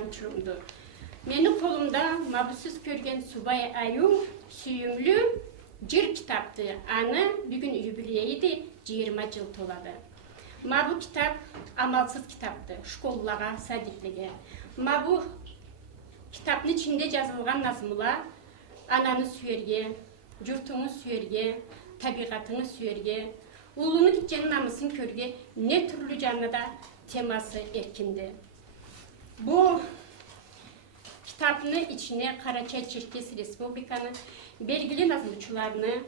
оқыған чұрымды. Мені қолымда мабысыз көрген Субай Аю сүйімлі жыр кітапты. Аны бүгін юбилейді 20 жыл толады. Мабу кітап амалсыз кітапты, школлаға, садиклеге. Мабу кітаптың ішінде жазылған назмыла ананы сүйерге, жұртыңы сүйерге, табиғатыңы сүйерге, ұлыны кеткен намысын көрге, не түрлі жанында темасы еркінді. Бұл кітапны içine Карачай-Черкес Республиканы белгілі назмычыларыны,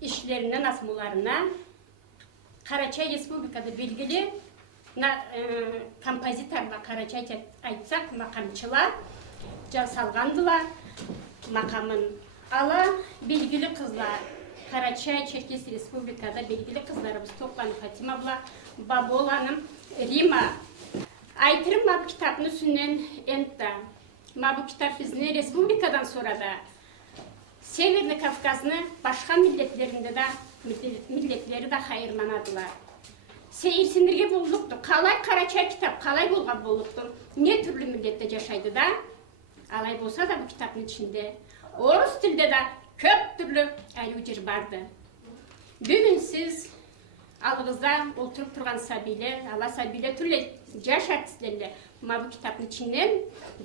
işlerine, nazmılarına Карачай Республикада белгілі композиторлар, Карачайда айтсақ, мақамчылар жасалғандылар мақамын. Ала белгілі қызлар, Карачай-Черкес Республикада белгілі қызларымыз Тоқлан Фатима Баболаным, Рима. Айтырым мабы кітапны сүнен энтта. Мабы кітап біздің республикадан sonra da Северный Кавказны башқа миллетлерінде да миллетлері да хайырланадылар. Сейірсіндерге болдықты, қалай Карачай кітап, қалай болған болдықты, не түрлі миллетте жашайды да, алай болса да бұл кітаптың ішінде орыс тілде да көп түрлі әлі жыр барды. Бүгін сіз алғызда отырып тұрған сәбилер, ала сәбилер түрлі жаш әртістерлер бұл кітаптың ішінен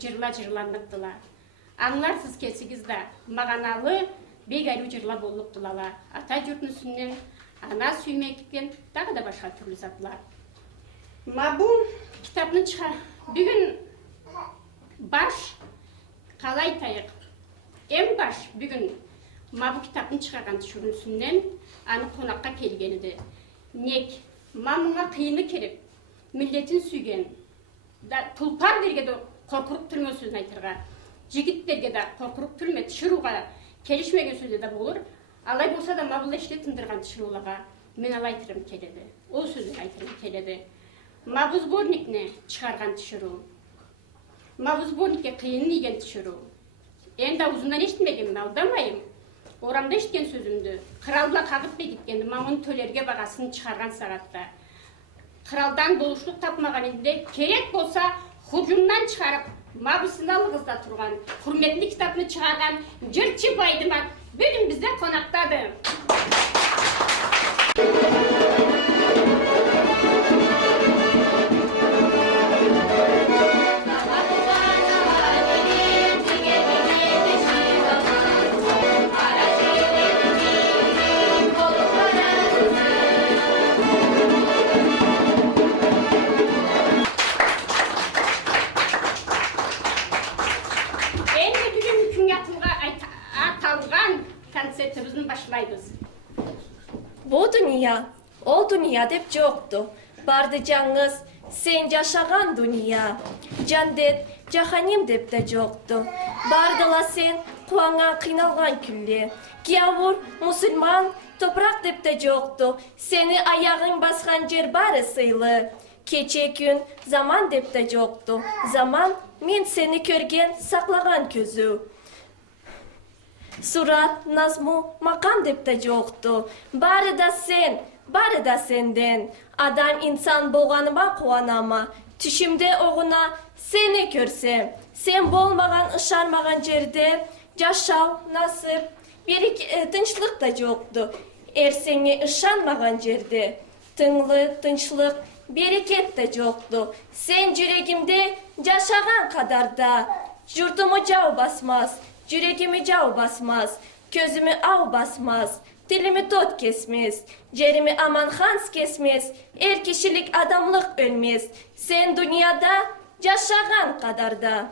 жырландырдылар. Аңларсыз кесігізді мағаналы бек әлі жырла болдылар. Ата жұртын үстінен ана сүймеккен тағы да башқа түрлі затылар. Бұл кітаптың шыға бүгін баш қалай тайық. Ең баш бүгін бұл кітаптың шығаған түшірінсінен аны қонаққа келгені. Нек, мамыңа қиыны керек, миллетін сүйген. Тұлпар берге де қорқырып түрме сөзін айтырға. Жігіттерге де қорқырып түрме түшіруға келішмеген сөзі де болыр. Алай болса да мабыл іште тындырған түшірулаға мен алай айтырым келеді. Ол сөзін айтырым келеді. Мабыл сборникне шығарған түшіру. Мабыл сборникке қиын еген түшіру. Енді аузынан ештімеген мен алдамайым. Орамда ешткен сөзімді. Қыралда қағып бекеткенді мамын төлерге бағасын шығарған сағатта. Қыралдан болушылық тапмаған енді керек болса хұжымнан шығарып мабысын алғызда тұрған, құрметті кітапны шығарған жыртшы байдымақ бүгін бізде қонақтады. Ол дүния деп жоқты. Барды жаңыз, сен жашаған дүния. Жандет, жаханим деп те жоқты. Бардыла сен қуаңа қиналған күлле. Киявур, мұсылман, топырақ деп те жоқты. Сені аяғың басқан жер бары сыйлы. Кече күн, заман деп те жоқты. Заман, мен сені көрген, сақлаған көзі. Сурат, назму, мақам деп те жоқты. Бары да сенден. Адам инсан болғаныма қуанама. Түшімде оғына сені көрсем. Сен болмаған, ышармаған жерде жашау, насып, берік тыншылық та жоқты. Сені ышанмаған жерде тыңлы, тыншылық, берекет те жоқты. Сен жүрегімде жашаған қадарда жұртымы жау басмас. Жүregimi жау басмас, көзімі ау басмас, тілімі тот kesmez, жерімі аман ханс kesmez, кишілік адамлық өлмес, сен дүнияда жашаған қадарда.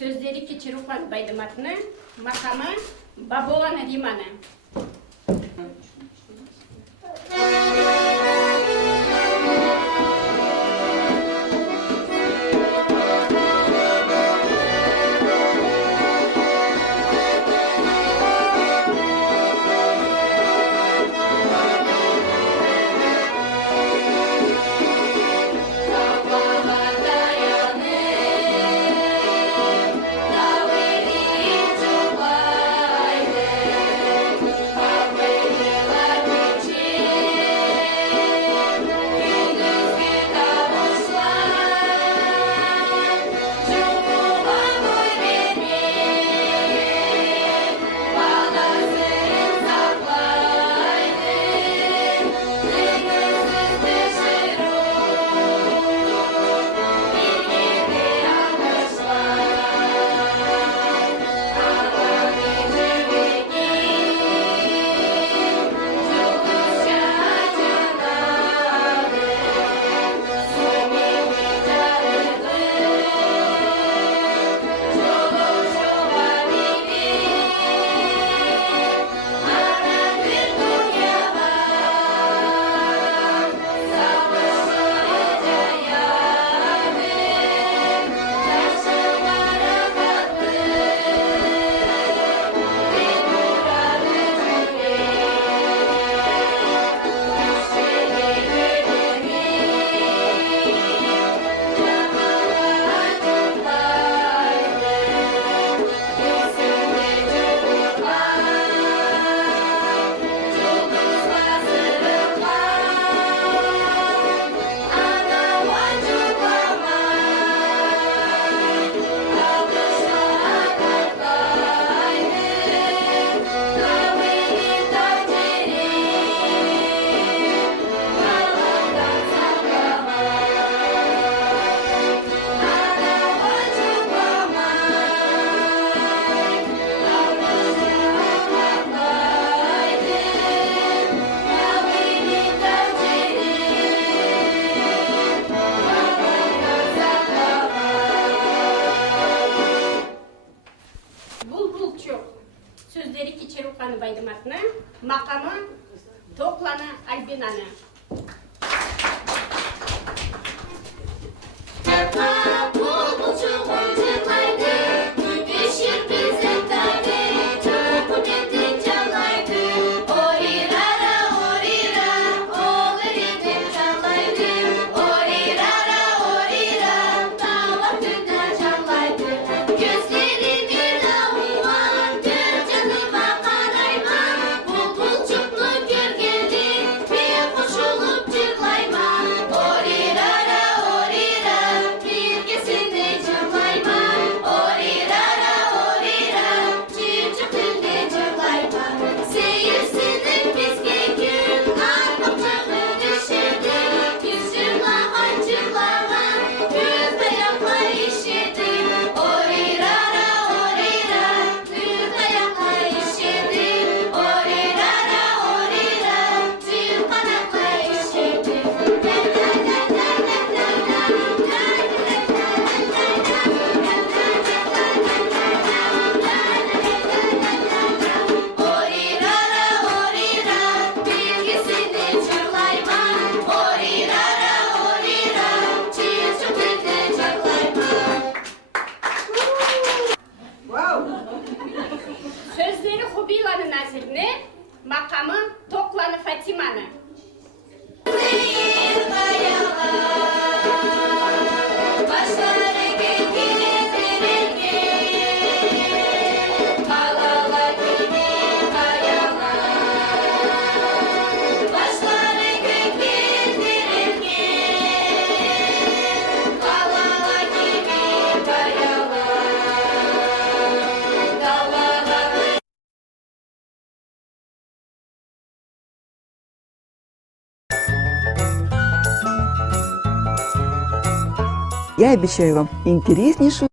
Sözleri Keçiruhan Baydamat'ını, makamı Baboğan Riman'ı. Sözleri Keçiruhan Baydamat'ını, makamı Toklanı Albina'nı. Sözleri Hubila'nın Nazir'ini, makamı Toklanı Fatima'nı. Я обещаю вам интереснейшую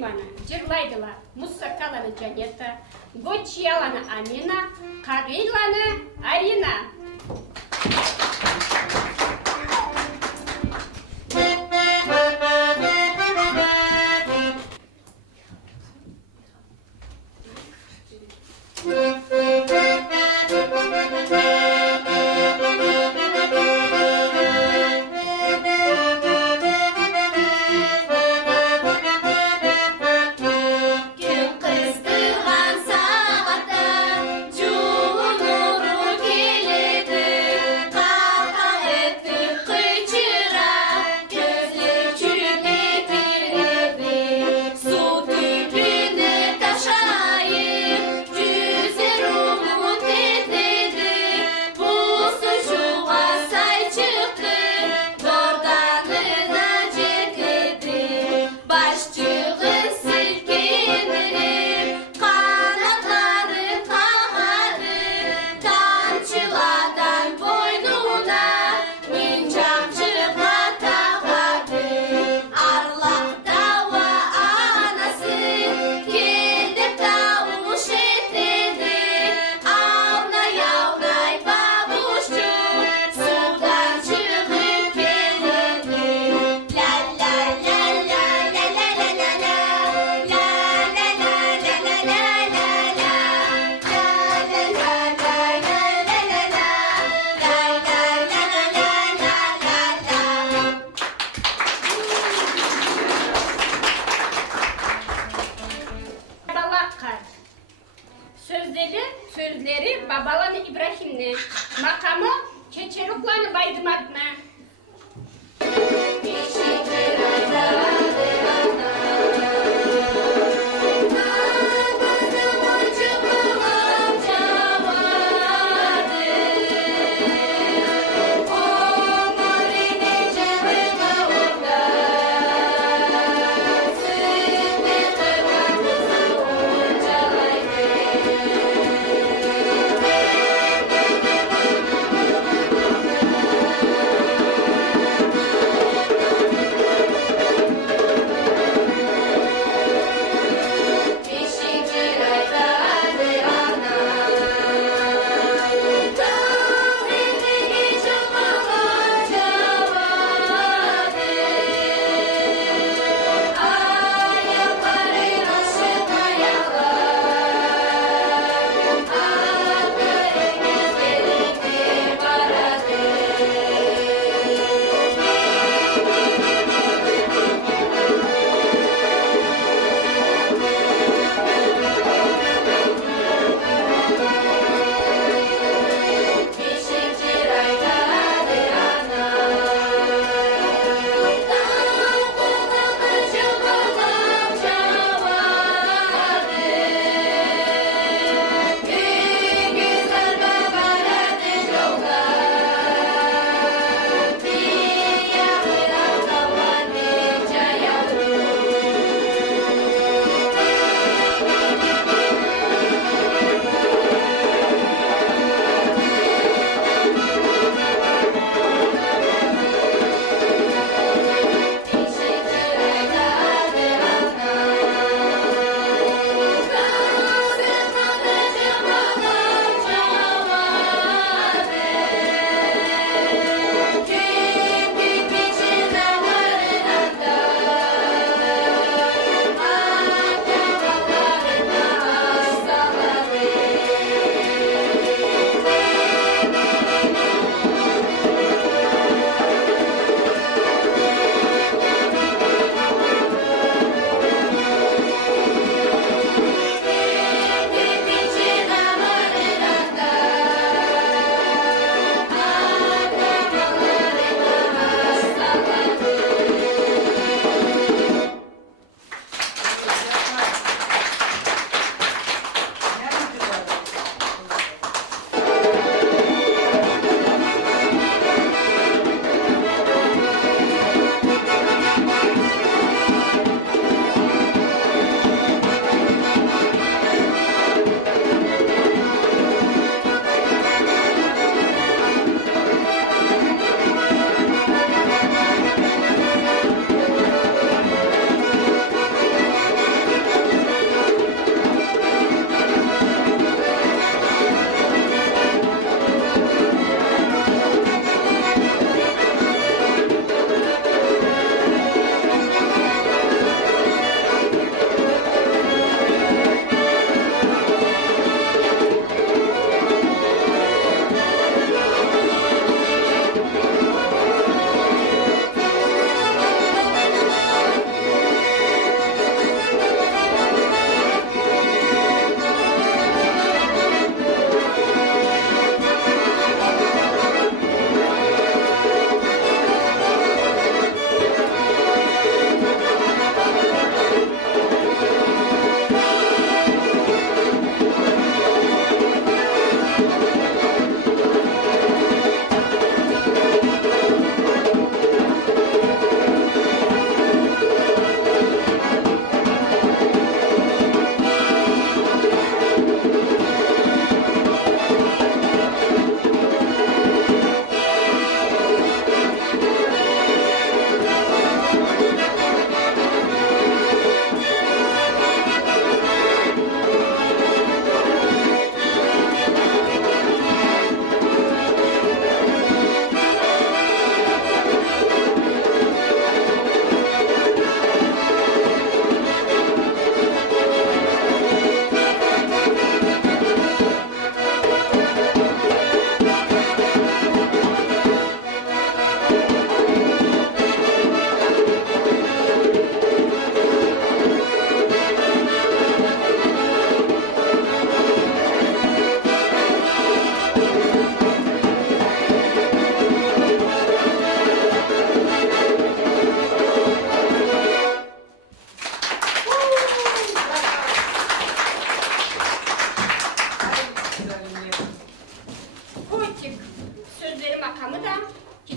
Нациманы, жырлайдылар. Мусакаланы Жанета, Гочияланы Амина, Кагиланы Арина. Gün kızdırgan sağda, cumhuru geledi. Kalkan ettik kıçıra, gözler çürük bitirdi. Su tüpünü taşayıp, cüzer umut etledi. Bu suçuğa say çıktı, dordanına cetledi. Başçığın silkinir, kanatları kaharı, kamçılardan boynuna, mıncakçığa takardı. Arlak dava anası, gidip davuş etledi. Avnay avnay babuşçu, sudan çıkıp geldi. La la la la la la la la la. La la la la la la la la. La la la la la la la la. La la la la la la la la. Balakar. Sözleri Babalan İbrahim'le. Makamı Çeçeruklanı Baydımadına. Thank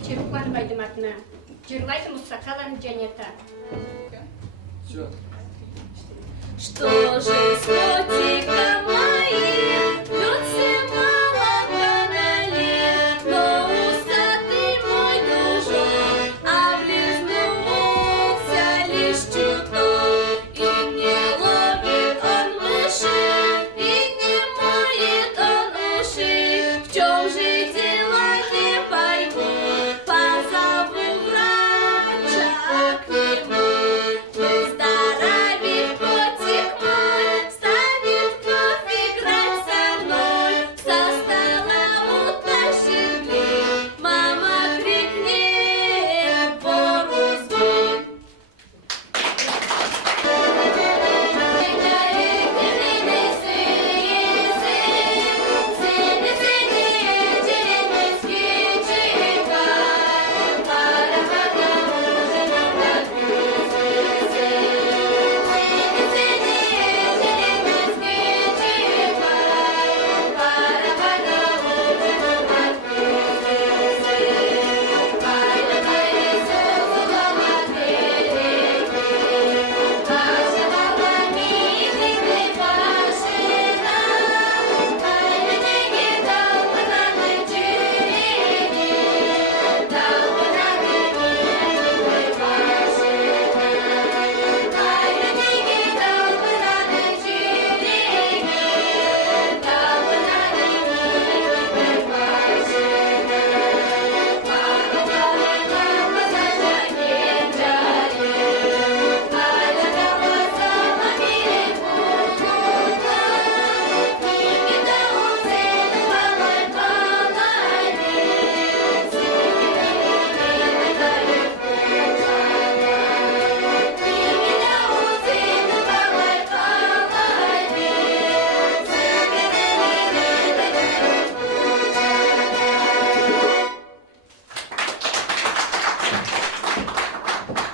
Çırıklan baydımatına. Cırlaydı Musakalan Ceneta. Все. Что же с котиком моим, бьется молоко налит, но усатый мой дружок облизнулся лишь чуток, и не ловит он мышей, и не моет он уши. В чем же дело, не пойму, позову врача к нему. Выздоровев, котик мой станет вновь играть со мной, со стола утащит блин, мама крикнет по-русски.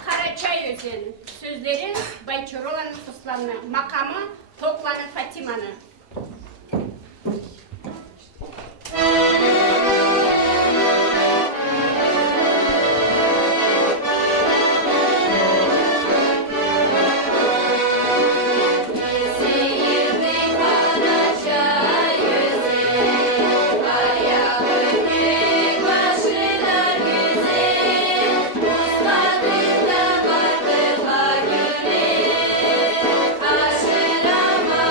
Karaçay Özün. Sözleri Bayçoroğlu'nun Suslanı. Makamı Toklanı Fatima'nı. Seyirdi Karaçay Özün, ayağı büyük, başlar güzel, Musladığında vardı ha güle, aşırama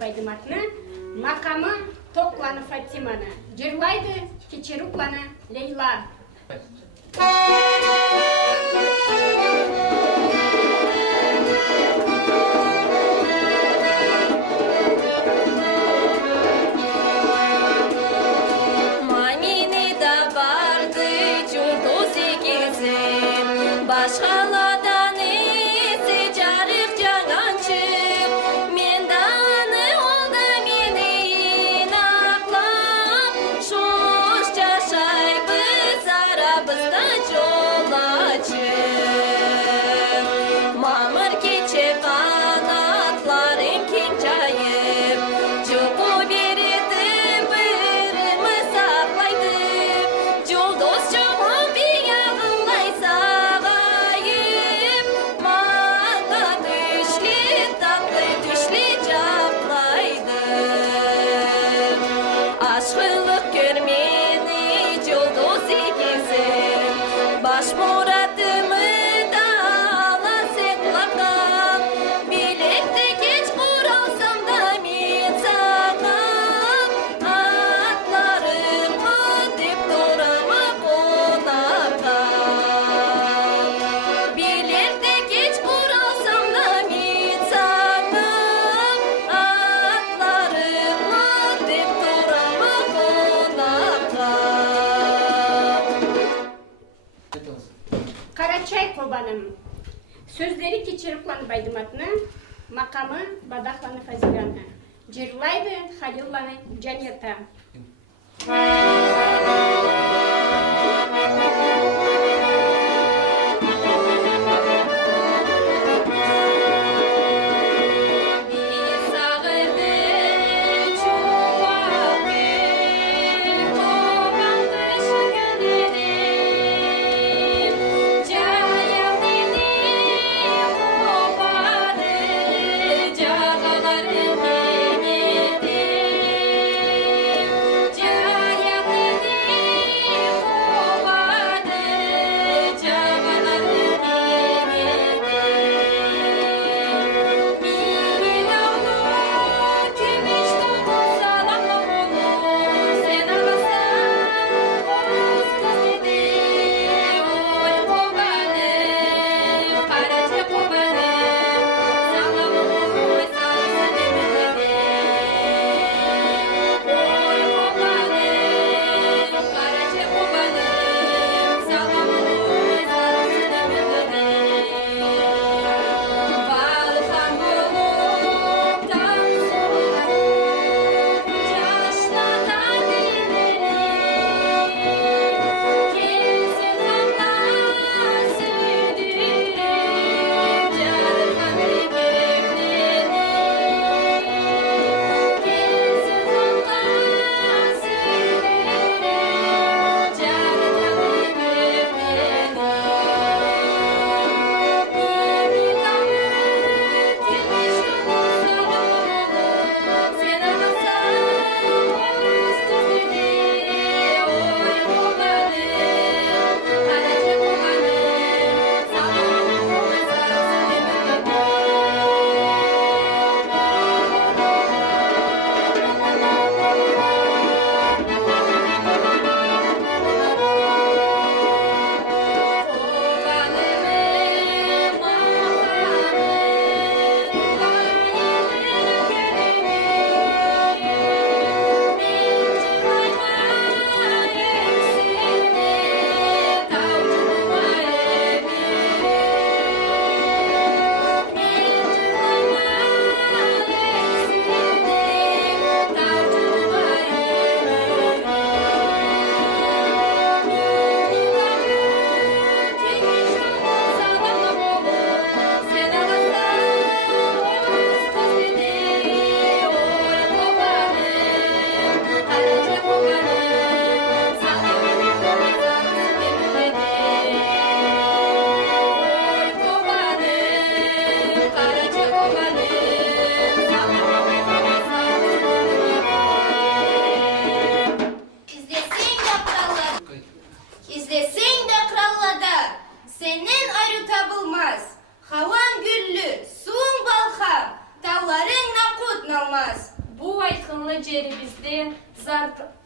Байдыматны, макамы Токланы Фатиманы, жырлайды Кечерукланы Лейла. Мамины да барды жұлдызы кезім, башқаладан есі жарық жаңаншы, мен даны олда мені инақлап, шош жашайбыз арабызда жол açып. Мамыр кече қанаттарым кең жайып, жұлқу береді бірімі сақлайды, жұлдыз жұлқу биягылай сағайып, маңа түшлі татлы түшлі жаплайды. Ашқылық көрмені жұлдыз екесін, баш мұратымы да ала сетлаған, билетті кеч құралсам да мен саған, атларыма деп тұрама қонаққа. Билетті кеч құралсам да мен саған, атларыма деп тұрама қонаққа. Айтыңыз. Карачай Кобаным. Сөздері Кечерукланы Байдыматны, макамы Бадахланы Фазиланы. Жырлайды Халилланы Жанета. Сағырды чуақ ел, қоғамды шүгінеден, жаяу дене қопады, жағаларым кенеден. Жаяу дене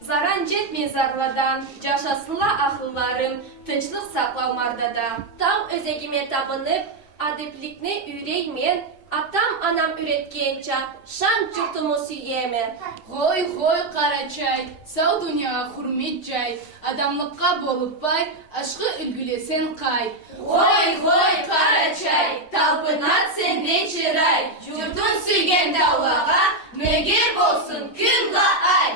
Zaran jetmeyin zarladan, Caşasıla akıllarım, Tınçlık saklanmarda da. Tam özegime tapınıp, Adiplikni üyreğmen, Atam anam üretkençe, Şan çurtumu süyeme. Hoy Karaçay, sağ dünya hürmet cay, adamlıkka bolup bay, aşkı ülgülesen kay. Hoy Karaçay, talpınat sen ne çıray, Yurdun süygen davlağa, Mögür bolsun gün la ay.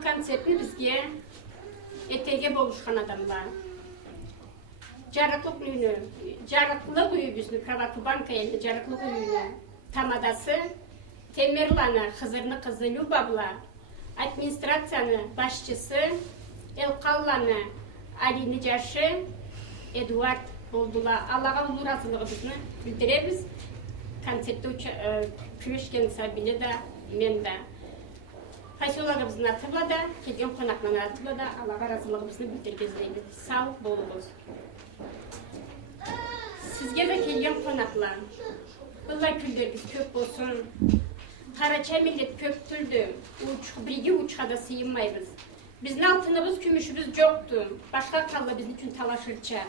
bu konsertni bizga ertaga bo'lishgan odamlar. Jarıqlıq uyubizni, Pravokubanka endi jarıqlıq uyuni tamadası Temirlana Xızırны kızı Lubabla, administratsiyani başçısı Elqallani Alini Jaşı Eduard oldular. Allah'a ulu razılığımızı bildiremiz. Konsertde Küleşken Sabine de, men de. Поселогымыздың атыла да, келген қонақларын атыла да, Аллаға разылығымызды білдіргізбейміз. Сау болыңыз. Сізге де келген қонақлар, бұлай күлдеріңіз көп болсын. Қарачай миллет көп түлді, бірге ұчқа да сыйынмайбыз. Біздің алтыныбыз, күмішіміз жоқты, башқа қалды біздің үшін талашырча.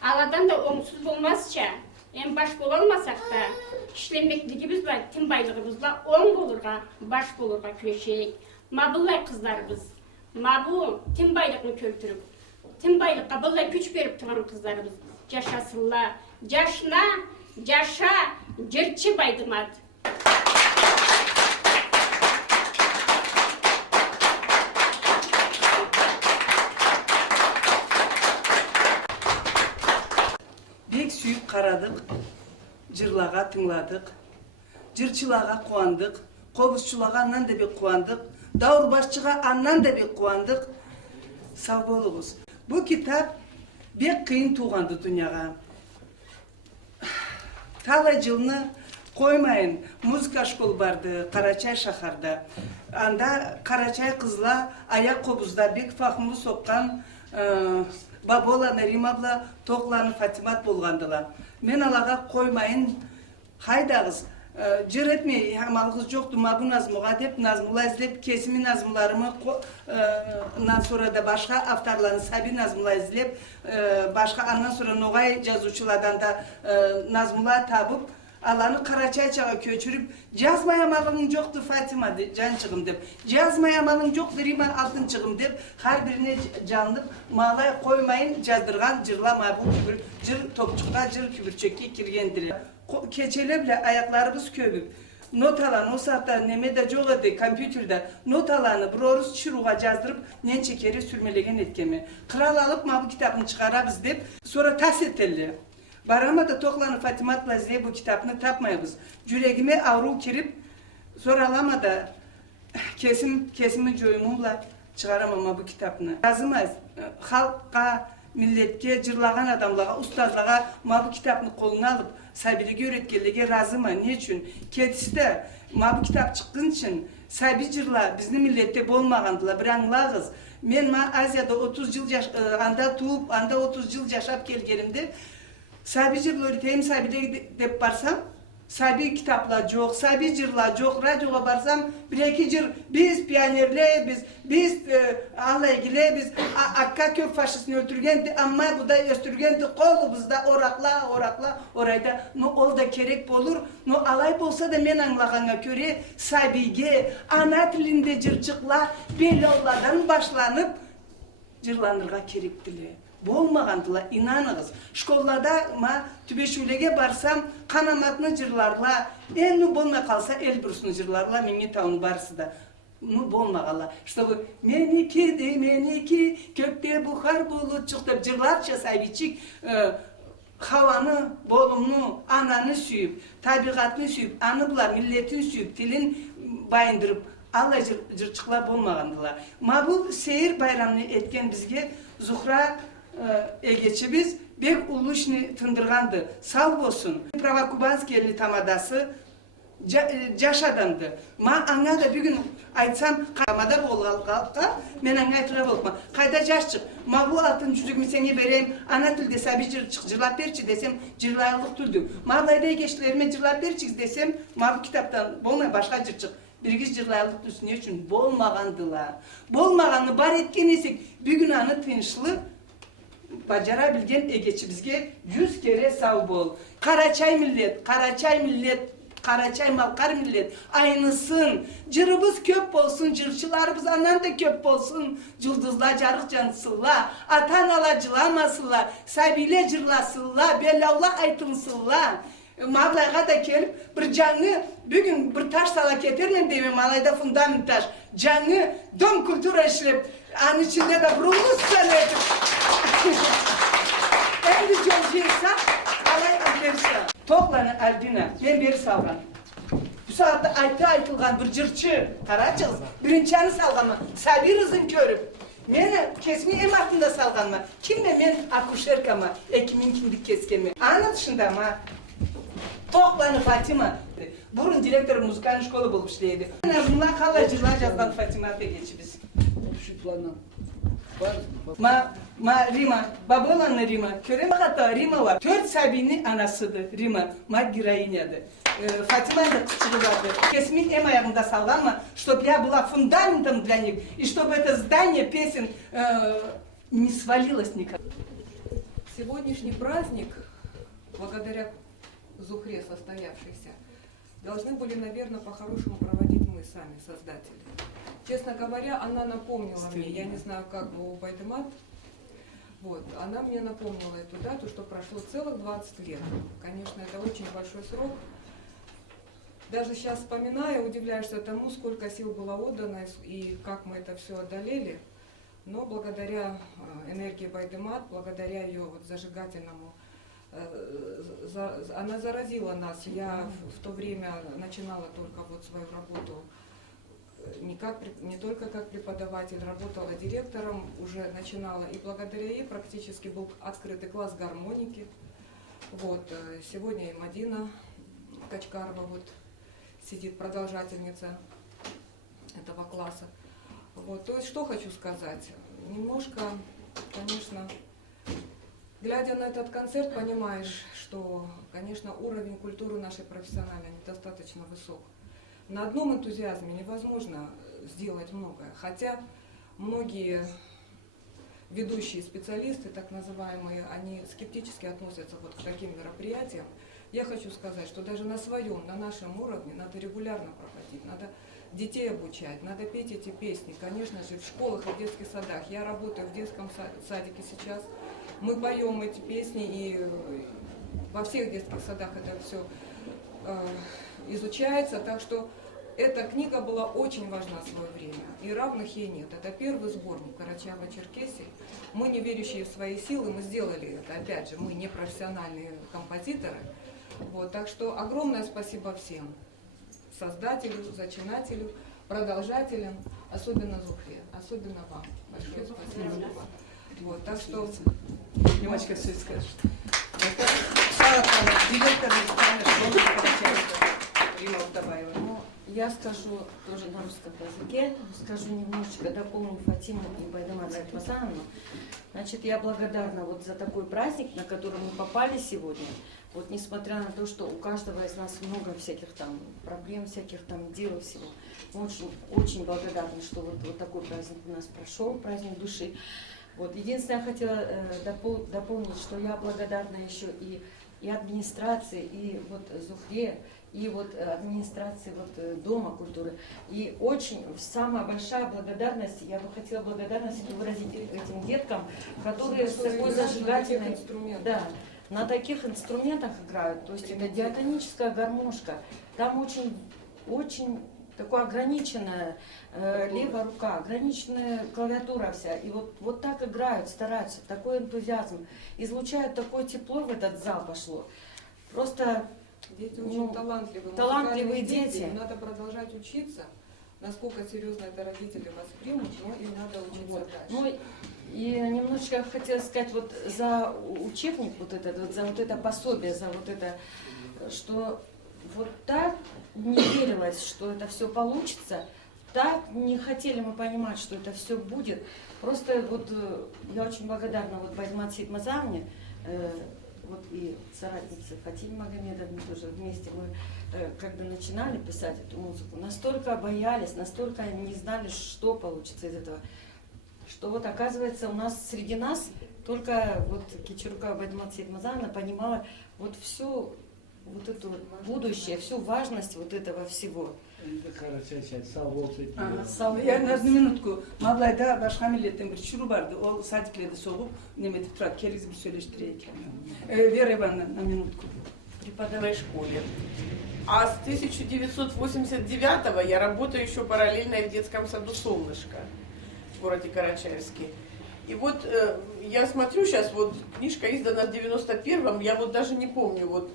Аладан да оңсыз болмасча, en baş bolamazsak da, işlemekligimiz var, tüm baylığımızla on bolurga, baş bolurga köşek. Ma bullay kızlarımız, ma bu tüm baylığını kültürüp, tüm baylıkka bullay güç verip turan kızlarımız. Yaşasınlar, yaşna, yaşa, cırçı baydımat. Bek suyup karadık, cırlağa tınladık, cırçılağa kuandık, kobuzçulağa andan da bek kuandık, davurbaşçığa andan da bek kuandık. Sağ bolunuz. Bu kitap bek kıyın tuğandı dünyaya. Tala жылны koymayın. Muzika şkolu vardı Karaçay şaharda. Anda Karaçay kızla ayak kobuzda bek fahmını sokkan Babola Narim abla toqlanı Fatimat bolğandılar. Men alağa koymayın. Haydağız. Cır etmey, hamalığız yoktu. Ma bu nazmuğa dep nazmula izlep kesimi nazmularımı ondan sonra da başka avtarlarını sabi nazmula izlep başka ondan sonra Noğay yazıcılardan da nazmula tabıp Alanı Karaçayçağa köçürüp yazmayamalığın yoktu Fatima cançığım dep. Yazmayamalığın yoktu Riman altınçığım dep. Her birine canlıp malay koymayın cazdırgan cırlama bu kübür cır topçukta cır kübürçökki kirgendir. Keçeleble ayaklarımız köbüp notalan o saatte neme de çok edi kompütürde notalanı broruz çürüğa cazdırıp nen çekeri sürmelegen etkemi. Kral alıp ma bu kitabını çıkarabız dep sonra tas etelli. Barama da toqlanı Fatimat'la izleyip bu kitabını tapmayabız. Yüreğime avru kirip soralama da kesimi joyumumla çıkaramama bu kitabını. Yazımaz. Halkka, milletke, cırlagan adamlara, ustazlara ma bu kitabını koluna alıp sabirlige öğretkenliğe razı mı? Niçin? Ketisi de ma bu kitap çıktığın için sabi cırla bizim millette bolmağandılar. Bir anlağız. Men ma Asya'da 30 yıl anda tuğup, anda 30 yıl yaşap gelgenimde sabi cırları teyim sabi de barsam, sabi kitaplar yok, sabi cırlar yok, radyoga barsam bir iki cır, biz piyanerle, biz Allah ilgili, biz akka kök faşistini öldürgendi ama bu da öldürgendi kolumuzda orakla, orayda, no ol da kerek olur, no alay bolsa da men anlagana göre sabige, ana tilinde cırcıklar, belollardan başlanıp cırlanırga kerekdili. Bolmağandılar, inanınız. Şkollarda ma tübeşülege barsam kanamatını cırlarla, nu bolma kalsa el bursunu cırlarla, meni taunu barsı da. Nu bolmağala. İşte bu meniki kökte buhar bulut çıktı cırlarça sabiçik havanı, bolumunu, ananı süyüp, tabiatını süyüp, anı bular, milletin süyüp, tilin bayındırıp Allah cırçıklar bolmağandılar. Ma bu seyir bayramını etken bizge Zuhra Egeçimiz bek uluşni tındırgandı. Sağ olsun. Pravokubanskiye'li tamadası jaşadandı. Ma anga da bir gün aytsam kamada bolgalqa men anga aytıra bolma. Kayda jaşçık. Ma bu altın cüzükümü seni bereyim. Ana tilde sabi cırlap berçi desem cırlaylık türdü. Ma layda geçlerime cırlap berçi desem ma bu kitaptan bolmay başka cırçık. Birgiz cırlaylık düsünü için bolmağandılar. Bolmağanı bar etken esek bir gün anı tınçlı bacarabilgen Egeçi bizge 100 kere sağ bol. Karaçay millet, Karaçay malkar millet aynısın. Cırımız köp olsun, cırçılarımız anan da köp olsun. Cıldızla carık cansılla, atan cılamasınlar, sabile cırlasınlar, belavla aytınsınlar. Mağlayga da kelip bir canı bugün bir taş salak yetermem demem alayda fundament taş. Canı dom kultura işlep, an içinde de burulmuş sanıyorduk. Endi jolcuysa alay akersa. Toqlanı Aldina, ben beri salgan. Bu saatte aytılgan bir cırçı, karacığız, birinci anı salganma, sabi rızın körüp. Mene kesmi em altında salganma, kimle men akuşerkama, ekimin kindik keskenme. Anı dışında ama Toqlanı Fatima, Burun direktör muzikal şkola bulup işleydi. Mına kalacılar yazdan Fatima Apegeci biz. Общий план. Var. Ma Rima, babalanla Rima. Köreme hatta Rima var. 4 Sabini anasıdır Rima. Ma героиняды. Фатимa'nın da kızı vardı. Kesmin em ayağında sağlanma, чтобы я была фундаментом для них, и чтобы это здание песен не свалилось никогда. Сегодняшний праздник, благодаря Зухре состоявшейся, должны были, наверное, по-хорошему проводить мы сами, создатели. Честно говоря, она напомнила мне, я не знаю, как у Байдемат, вот, она мне напомнила эту дату, что прошло целых 20 лет. Конечно, это очень большой срок. Даже сейчас вспоминая, удивляешься тому, сколько сил было отдано и как мы это все одолели. Но благодаря энергии Байдемат, благодаря ее вот зажигательному, она заразила нас. Я в то время начинала только вот свою работу не только как преподаватель, работала директором, уже начинала. И благодаря ей практически был открытый класс гармоники. Вот, сегодня и Мадина Качкарова вот сидит, продолжательница этого класса. Вот, то есть, что хочу сказать. Немножко, конечно, глядя на этот концерт, понимаешь, что, конечно, уровень культуры нашей профессиональной недостаточно высок. На одном энтузиазме невозможно сделать многое. Хотя многие ведущие специалисты, так называемые, они скептически относятся вот к таким мероприятиям. Я хочу сказать, что даже на своем, на нашем уровне надо регулярно проходить, надо детей обучать, надо петь эти песни, конечно же, в школах и в детских садах. Я работаю в детском садике сейчас, мы поем эти песни, и во всех детских садах это все изучается, так что эта книга была очень важна в свое время, и равных ей нет. Это первый сборник Карачаево-Черкесии. Мы, не верящие в свои силы, мы сделали это. Опять же, мы не профессиональные композиторы. Вот, так что огромное спасибо всем. Создателю, зачинателю, продолжателям, особенно Зухре, особенно вам. Большое спасибо. Вот, так что... Немножко все скажешь. Директор музыкальной школы Карачаева Рима Утабаева. Я скажу тоже на русском языке, скажу немножечко, дополню Фатиму и Байдемат Айтмазановну. Значит, я благодарна вот за такой праздник, на который мы попали сегодня. Вот несмотря на то, что у каждого из нас много всяких там проблем, всяких там дел всего. Мы очень благодарны, что вот такой праздник у нас прошел, праздник души. Вот. Единственное, я хотела дополнить, что я благодарна еще и администрации, и вот Зухре, и вот администрации вот Дома культуры. И очень самая большая благодарность, я бы хотела благодарность выразить этим деткам, которые с такой зажигательной, да, на таких инструментах играют. То есть это диатоническая гармошка. Там очень такое ограниченная левая рука, ограниченная клавиатура вся. И вот так играют, стараются, такой энтузиазм. Излучают такое тепло в этот зал пошло. Просто Дети очень талантливые. Талантливые дети. Надо продолжать учиться. Насколько серьезно это родители воспримут, но им надо учиться дальше. Ну и немножечко я хотела сказать вот за учебник вот этот, вот за вот это пособие, за вот это, что вот так не верилось, что это все получится, так не хотели мы понимать, что это все будет. Просто вот я очень благодарна вот Байдемат Айтмазановне, вот и соратнице Фатиме Магомедовне тоже вместе мы, когда начинали писать эту музыку, настолько боялись, настолько не знали, что получится из этого, что вот оказывается у нас среди нас только вот Кичурка Байдемат Айтмазановна понимала вот всю вот эту будущее, всю важность вот этого всего. Я на одну минутку. Mavlayda başka milletten bir şuru vardı. O sadikledi soğuk. Nemet Turat, keriz bir söyleştireyken. Вера Ивановна, на минутку. Преподавай в школе. А с 1989-го я работаю еще параллельно и в детском саду «Солнышко» в городе Карачаевске. И вот я смотрю сейчас, вот книжка издана в 91-м, я вот даже не помню, вот,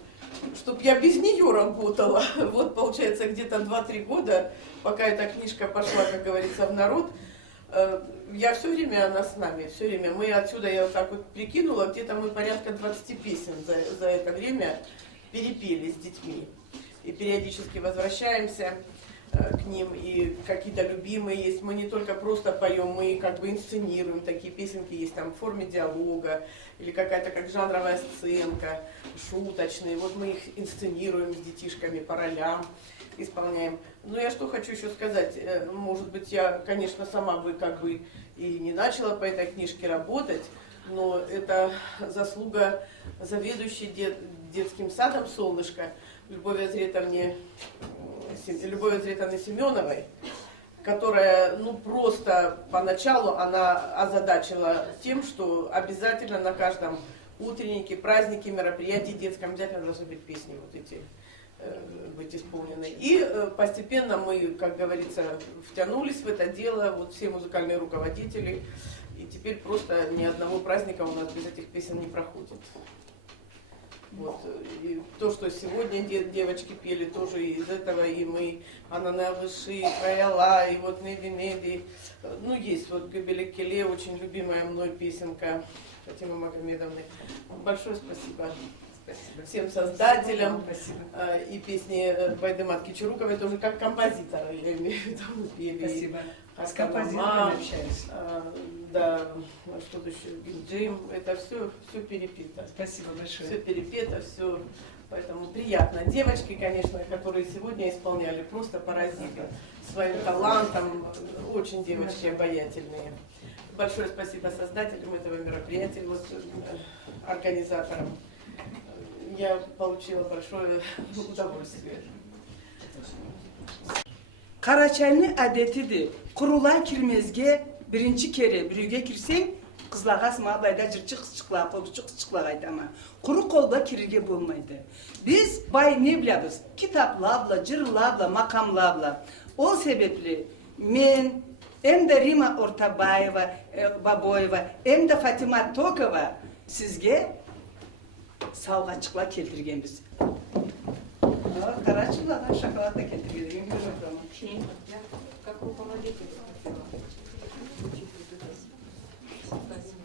чтоб я без нее работала. Вот получается где-то 2-3 года, пока эта книжка пошла, как говорится, в народ, я все время, она с нами, все время. Мы отсюда, я вот так вот прикинула, где-то мы порядка 20 песен за это время перепели с детьми. и периодически возвращаемся к ним, и какие-то любимые есть. Мы не только просто поем, мы как бы инсценируем, такие песенки есть там в форме диалога, или какая-то как жанровая сценка, шуточные. Вот мы их инсценируем с детишками по ролям, исполняем. Но я что хочу еще сказать, может быть, я, конечно, сама бы как бы и не начала по этой книжке работать, но это заслуга заведующей детским садом «Солнышко» Любови Азретовны Семеновой, которая, ну, просто поначалу она озадачила тем, что обязательно на каждом утреннике, празднике, мероприятии детском обязательно должны быть песни вот эти быть исполнены. И постепенно мы, как говорится, втянулись в это дело, вот все музыкальные руководители, и теперь просто ни одного праздника у нас без этих песен не проходит. Вот. И то, что сегодня девочки пели, тоже из этого, и мы, Анна Выши, Краяла, и вот Неди, ну, есть вот Габелек-Келе, очень любимая мной песенка Фатимы Магомедовны. Большое спасибо. Всем создателям. И песни Байдемат Кичуруковой тоже как композитора, я имею в виду, пели. Спасибо. С Асканама, композиторами общаюсь. да, что тут еще, Джим, это все перепито. Спасибо большое. Все перепето, все, поэтому приятно. Девочки, конечно, которые сегодня исполняли, просто поразили своим талантом, очень девочки обаятельные. Большое спасибо создателям этого мероприятия, вот, организаторам. Я получила большое удовольствие. Karaçay'ın adetidir. Kurulan kirmezge birinci kere bürüge kirsen, kızlağa smabayda cırçı kızçıkla, kolçu kızçıkla aydı ama. Kuru kolda kirige bulmaydı. Biz bay ne biliriz? Kitaplarla, cırlarla, makamlarla. O sebeple men hem de Rima Ortabayeva, Baboyeva, hem de Fatima Tokova sizge savgaçıkla keltirgenmiz. Karaçay'la şokolad da keltirgen. Как руководитель хотела учить вот это создать.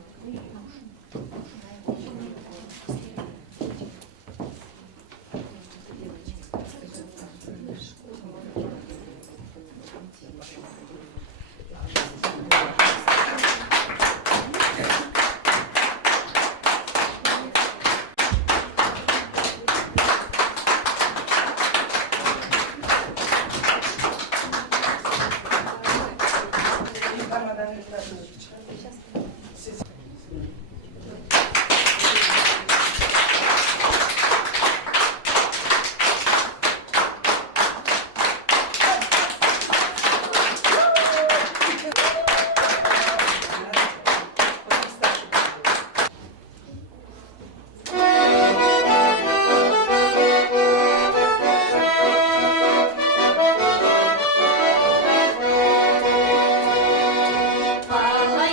Алла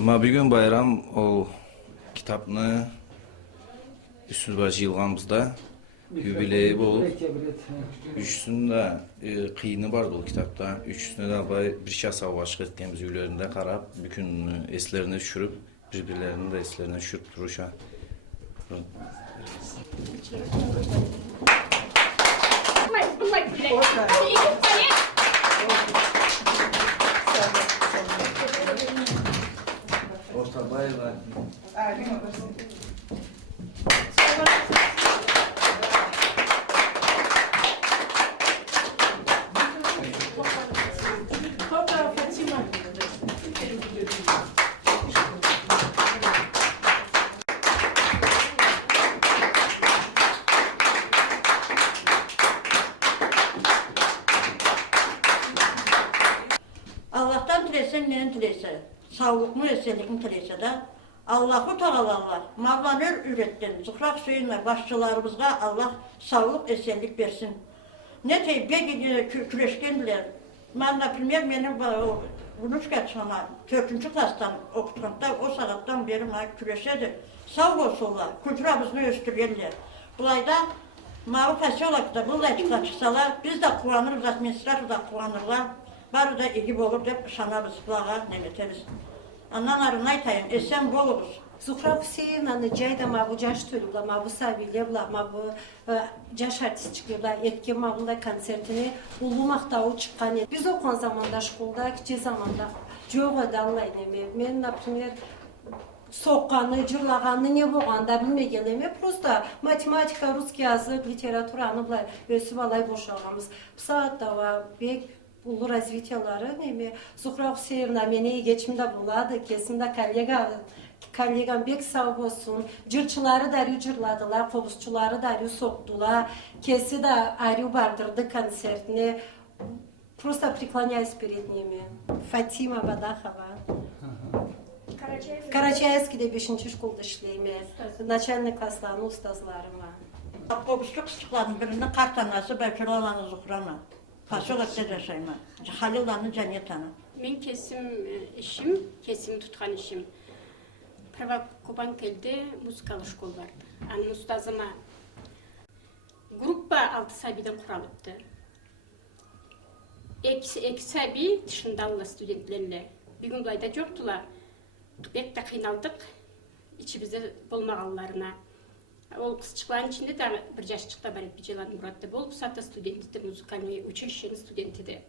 Бүгін байрам ол кітапны үстімізге жиылғанбызда юбилей болып, үшісінде қиыны бар бұл кітапта. Үшісіне де бір час ауашық еткенбіз үйлерінде қарап, бүкін еслеріне үшіріп, бір-бірлерінің де еслеріне үшіріп тұруша. Ортабаева. Allah'tan tilesen, neden tilese, sağlıklı esenlikini tilese de Allah'ı tağalarlar, Mavlanır üretten, Zuhrak suyunla başçılarımızga Allah sağlık, esenlik versin. Ne tey, küreşkendiler. Ben bilmem, benim Unuşka sana 4. klastan okuduğumda o saatten beri küreşedi. Sağ olsunlar, kültürümüzü östürürler. Bulayda Mavi Pasyolak'ta bunlar çıksalar, biz de kullanırız, administratör da kullanırlar. Barı da iyi olur deyip şanarız, kulağa nemeteriz. Ananların aytayın, esen boluruz. Zuhra Hüseyin'le cayda mavu caş toyluğla, mavu sabiyle, mavu caş artistçiliğle etki mavunda konsertini ulumakta o çıkan. Biz okuyan zamanda şkolda, küçük zamanda çoğu da Allah'ın ben, например, soğukanı, cırlağanı ne boğanda bilmegen eme, prosta matematika, Ruski yazı, literaturanı ösüp alay boşalğamız. Bu saatte var, bek ulu развитиялары неме Zuhra Hüseyin'le meni geçimde buladı, kesimde kollegam bek sağ olsun, cırçıları da cırladılar, kobuzçuları da soktular, kesi de arı bardırdı konsertine. Просто преклоняюсь перед ними. Фатима Бадахова. Карачаевский'de 5. şkolda işleyim. Начальный классların ustazlarım var. Kobuzçu kısıkların birinin kartanası, belki olanı Zuhra'na. Pasyolak'ta yaşayma. Halil'lanı Cennet Hanım. Men kesim işim, kesim tutkan işim. Pravokopantelde muzikalı şkol vardı. Anın ustazıma gruppa 6 sabiden kuralıptı. Iki sabi dışındalı studentlerle. Bir gün bulayda yoktular. Bek de kıynaldık. İçimizde bolmağallarına. Ол кызчыклардын içinde de bir жашчыкта бар эди, Желан Муратты болуп, сата студенти, музыкальный училищенин студенти.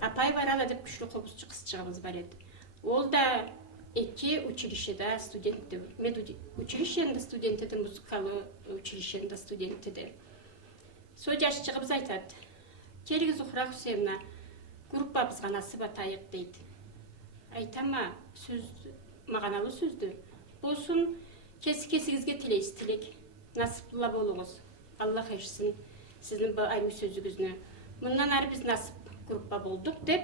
Апай барала деп күчлүү кобузчу кызчыгыбыз бар эди. Ол да эки училищеде студентти. Мен училищенин студенти, музыкалый училищенин студенти. Со жашчыгыбыз айтат: "Келиги Зухра Хусейновна, группабызга насып атайык" дейт. Айтама, сөз маганалуу сөздү. Болсун, kesигизге тилейбиз, тилек. Насыпла болуңуз. Аллах ешсин сиздин бу аймы сөзүңүздү. Мындан ары биз насып группа болдук деп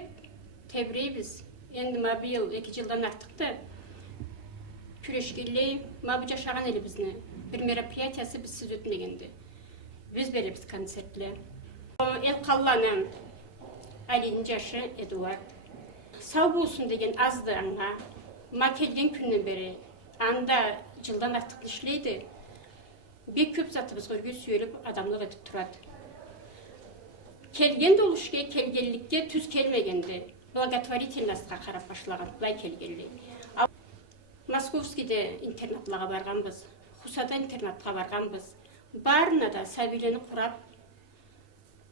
тебирейбиз. Энди быйыл 2 жылдан артыкты күрөшкелей, бу жашаган элибизни бир мероприятиясы бизсиз өтмөгөндү. Биз беребиз концертлер. Эл калланын Алинин жашы Эдуард. Сау болсун деген азды аңа. Ма келген күндөн бери анда жылдан артык иштейди. Бек көп затыбызга өргө сүйөлүп адамдык этип турат. Келген долушке, келгенликке түз келмегенди. Благотворительностька карап башлаган, булай келгенли. Московскийде интернатларга барганбыз, Хусада интернатка барганбыз. Баарына да сабилени курап,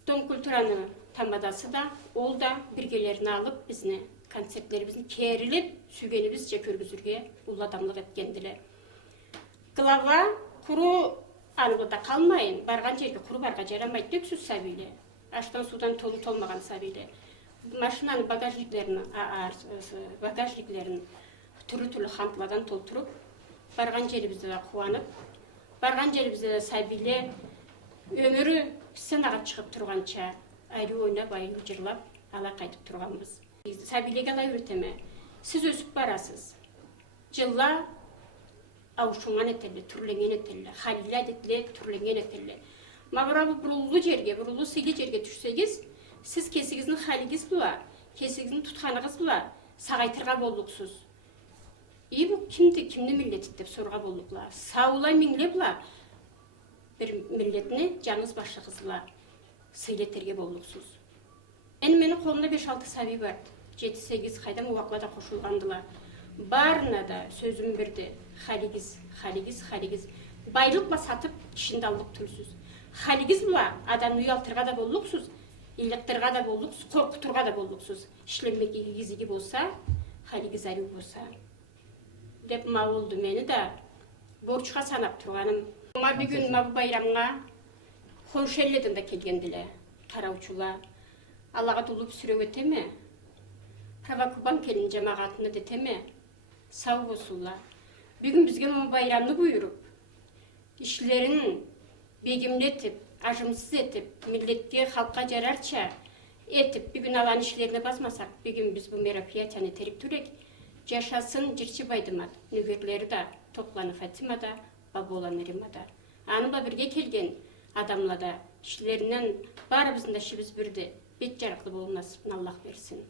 Дом культураны тамадасы да, ол да биргелерин алып бизни концерттерибизин керилип, сүйгенибизче көргүзүүгө ул адамдык эткендилер. Глава куру аныбыда калмайын, барган жерге куру барга жарамайт деп сөз сабиле. Аштан судан толу толмаган сабиле. Машинанын багажниклерин түрү-түрү хамплаган толтуруп, барган жерибизде кубанып, барган жерибизде сабиле өмүрү сценага чыгып турганча айры ойнап, айры жырлап, ала кайтып турганбыз. Сабилеге алай үйрөтеме. Сиз өсүп барасыз. Жылла аушуңан этеле, түрленген этеле, халила детеле, түрленген этеле. Магырабы бурулуу жерге, бурулуу сыйлы жерге түшсеңиз, сиз кесигиздин халигиз була, кесигиздин тутканыгыз була, сагайтырга болдуксуз. Bu kimni milleti деп soruğa bolluklar. Sağulay mingleblar. Bir milletini canınız başlı kızlar. Sıyleterge bolluksuz. Menin kolumda 5-6 sabi var. 7-8 kaydam uvakla da koşulgandılar. Barına da sözüm birdi. Haligiz. Baylıkla satıp işinde aldık türsüz. Haligiz bula adam uyaltırga da bolluksuz. İlektirga da bolluksuz, korkuturga da bolluksuz. İşlenmek gizigi bolsa, haligiz arı bolsa. Dep ma oldu meni da borçka sanap turganım. Ma bir gün ma bu bayramga Hoşelledin de kelgendile, karavçula. Allah'a dolup sürüp öteme. Pravakuban kelin cemaatini deteme. Sağ olsunlar. Bugün bizge o bayramını buyurup, işlerin begimletip, acımsız etip, milletke, halka jararça etip, bir gün alan işlerine basmasak, bir gün biz bu merapiyatını terip türek, yaşasın Cirçi Baydımat, nüverleri de toplanı Fatima'da, Babola Merima'da. Anıba birge kelgen adamla da işlerinden barımızın da şibiz birdi, bet jaraklı bolun nasibini Allah versin.